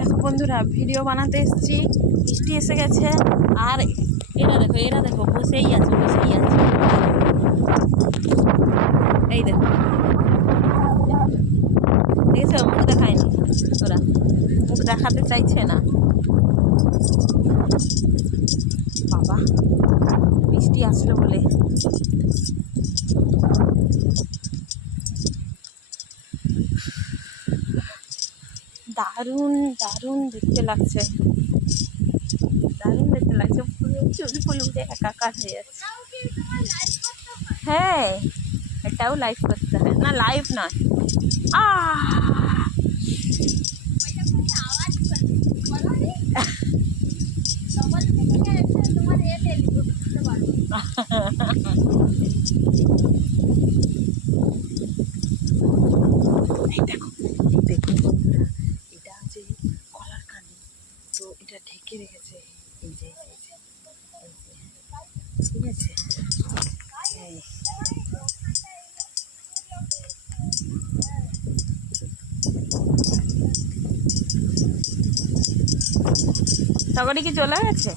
দেখো বন্ধুরা, ভিডিও বানাতে এসেছি, বৃষ্টি এসে গেছে। আর এরা দেখো বসেই আছে। এই দেখো, দেখেছো, মুখ দেখায়নি, ওরা মুখ দেখাতে চাইছে না। বাবা, বৃষ্টি আসলো বলে। দারুণ দারুণ দেখতে লাগছে, ফুল উঠে একাকার হয়ে যাচ্ছে। হ্যাঁ, এটাও লাইভ করতে হয় না, লাইভ নয়। দেখুন বন্ধুরা, এটা হচ্ছে কলার কান্দি, তো এটা ঢেকে রেখেছে। এই যে ঠিক আছে, তখনই কি চলে গেছে।